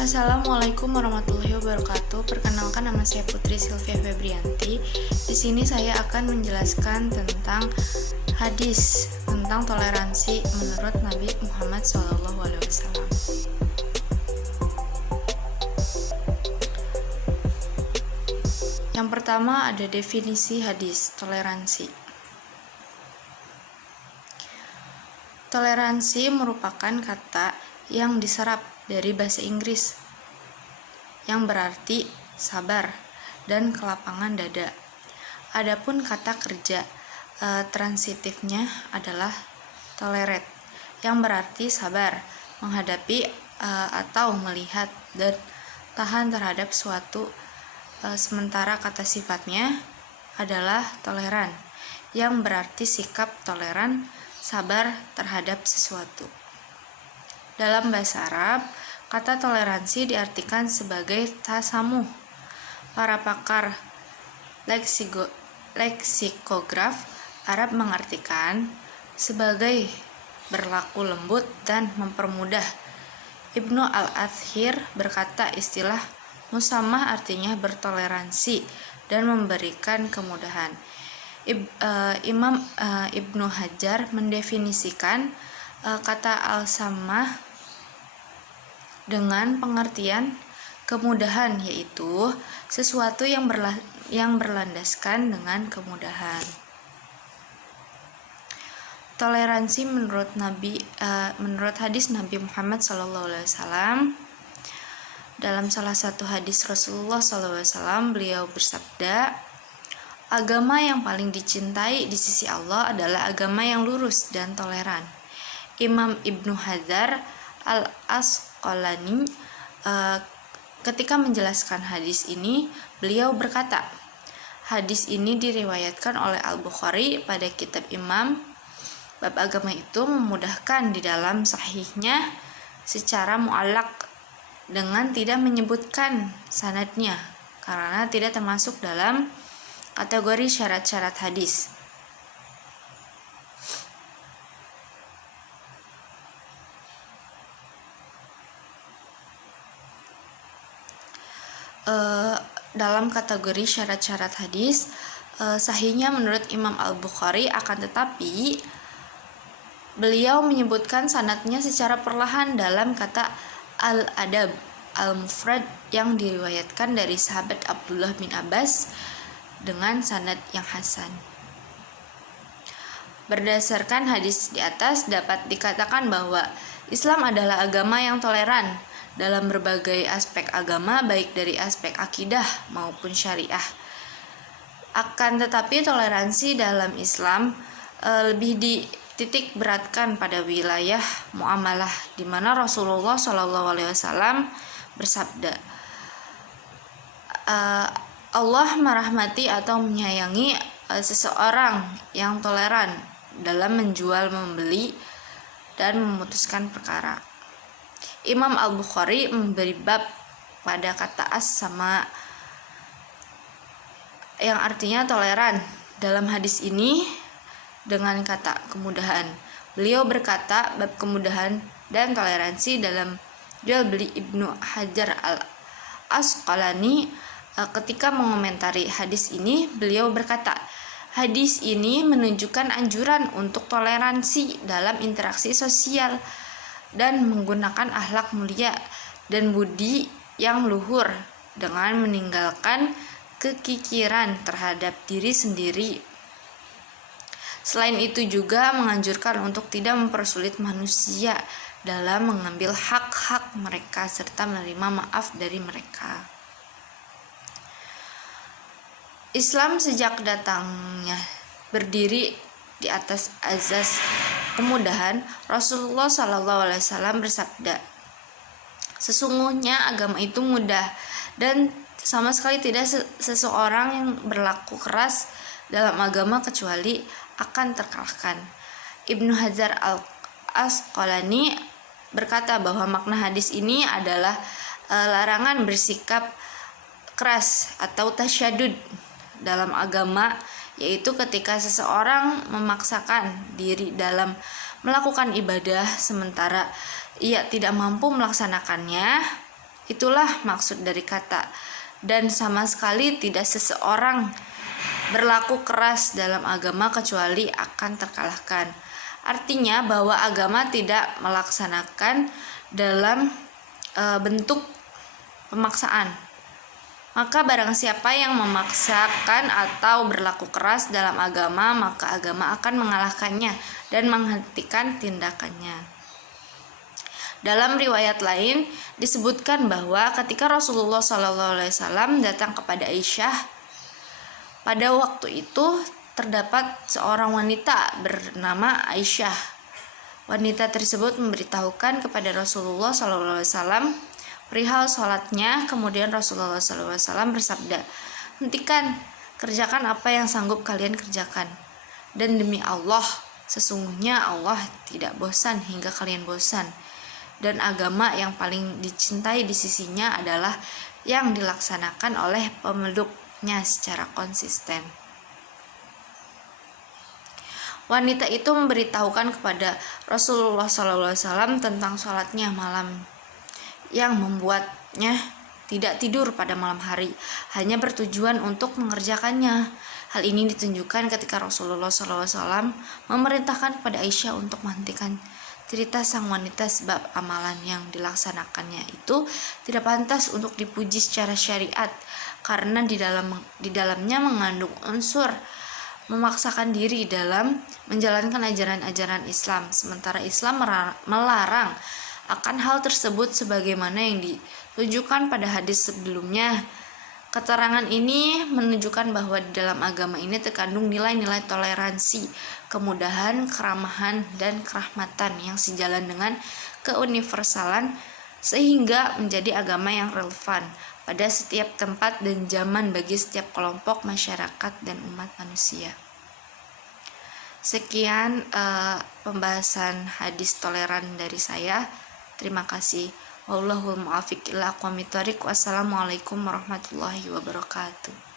Assalamualaikum warahmatullahi wabarakatuh. Perkenalkan, nama saya Putri Sylvia Febrianti. Di sini saya akan menjelaskan tentang hadis tentang toleransi menurut Nabi Muhammad SAW. Yang pertama ada definisi hadis toleransi. Toleransi merupakan kata yang diserap dari bahasa Inggris yang berarti sabar dan kelapangan dada. Adapun kata kerja transitifnya adalah tolerate yang berarti sabar, menghadapi atau melihat dan tahan terhadap suatu, sementara kata sifatnya adalah toleran yang berarti sikap toleran, sabar terhadap sesuatu. Dalam bahasa Arab, kata toleransi diartikan sebagai tasamuh. Para pakar leksikograf Arab mengartikan sebagai berlaku lembut dan mempermudah. Ibnu al-Athir berkata istilah musamah artinya bertoleransi dan memberikan kemudahan. Imam Ibnu Hajar mendefinisikan kata al-samah dengan pengertian kemudahan, yaitu sesuatu yang berlandaskan dengan kemudahan. Toleransi menurut hadis Nabi Muhammad SAW. Dalam salah satu hadis Rasulullah SAW, beliau bersabda, agama yang paling dicintai di sisi Allah adalah agama yang lurus dan toleran. Imam Ibnu Hajar Al-Asqalani ketika menjelaskan hadis ini, beliau berkata, hadis ini diriwayatkan oleh Al-Bukhari pada kitab Imam. Bab agama itu memudahkan di dalam sahihnya secara mu'allaq dengan tidak menyebutkan sanadnya karena tidak termasuk dalam kategori syarat-syarat hadis. Dalam kategori syarat-syarat hadis, sahihnya menurut Imam Al-Bukhari, akan tetapi beliau menyebutkan sanadnya secara perlahan dalam kata Al-Adab Al-Mufrad yang diriwayatkan dari sahabat Abdullah bin Abbas dengan sanad yang hasan. Berdasarkan hadis di atas dapat dikatakan bahwa Islam adalah agama yang toleran dalam berbagai aspek agama, baik dari aspek akidah maupun syariah. Akan tetapi toleransi dalam Islam lebih dititik beratkan pada wilayah muamalah, di mana Rasulullah SAW bersabda, Allah merahmati atau menyayangi seseorang yang toleran dalam menjual, membeli, dan memutuskan perkara. Imam Al-Bukhari memberi bab pada kata as-sama yang artinya toleran dalam hadis ini dengan kata kemudahan. Beliau berkata bab kemudahan dan toleransi dalam jual beli. Ibnu Hajar Al-Asqalani ketika mengomentari hadis ini, beliau berkata, hadis ini menunjukkan anjuran untuk toleransi dalam interaksi sosial dan menggunakan akhlak mulia dan budi yang luhur dengan meninggalkan kekikiran terhadap diri sendiri. Selain itu juga menganjurkan untuk tidak mempersulit manusia dalam mengambil hak-hak mereka serta menerima maaf dari mereka. Islam sejak datangnya berdiri di atas azas kemudahan. Rasulullah SAW bersabda, sesungguhnya agama itu mudah dan sama sekali tidak seseorang yang berlaku keras dalam agama kecuali akan terkalahkan. Ibnu Hajar Al-Asqalani berkata bahwa makna hadis ini adalah larangan bersikap keras atau tasyadud dalam agama, yaitu ketika seseorang memaksakan diri dalam melakukan ibadah sementara ia tidak mampu melaksanakannya, Itulah maksud dari kata. Dan sama sekali tidak seseorang berlaku keras dalam agama kecuali akan terkalahkan. Artinya bahwa agama tidak melaksanakan dalam bentuk pemaksaan. Maka barang siapa yang memaksakan atau berlaku keras dalam agama, maka agama akan mengalahkannya dan menghentikan tindakannya. Dalam riwayat lain disebutkan bahwa ketika Rasulullah SAW datang kepada Aisyah, pada waktu itu terdapat seorang wanita bernama Aisyah. Wanita tersebut memberitahukan kepada Rasulullah SAW perihal sholatnya. Kemudian Rasulullah SAW bersabda, "Hentikan, kerjakan apa yang sanggup kalian kerjakan. Dan demi Allah, sesungguhnya Allah tidak bosan hingga kalian bosan. Dan agama yang paling dicintai di sisinya adalah yang dilaksanakan oleh pemeluknya secara konsisten." Wanita itu memberitahukan kepada Rasulullah SAW tentang sholatnya malam yang membuatnya tidak tidur pada malam hari, hanya bertujuan untuk mengerjakannya. Hal ini ditunjukkan ketika Rasulullah SAW memerintahkan kepada Aisyah untuk menghentikan cerita sang wanita, sebab amalan yang dilaksanakannya itu tidak pantas untuk dipuji secara syariat, karena di dalamnya mengandung unsur memaksakan diri dalam menjalankan ajaran-ajaran Islam, sementara Islam melarang akan hal tersebut sebagaimana yang ditunjukkan pada hadis sebelumnya. Keterangan ini menunjukkan bahwa di dalam agama ini terkandung nilai-nilai toleransi, kemudahan, keramahan, dan kerahmatan yang sejalan dengan keuniversalan, sehingga menjadi agama yang relevan pada setiap tempat dan zaman bagi setiap kelompok masyarakat dan umat manusia. Sekian pembahasan hadis toleran dari saya. Terima kasih. Wallahul muwaffiq ila aqwamit thoriq. Wassalamualaikum warahmatullahi wabarakatuh.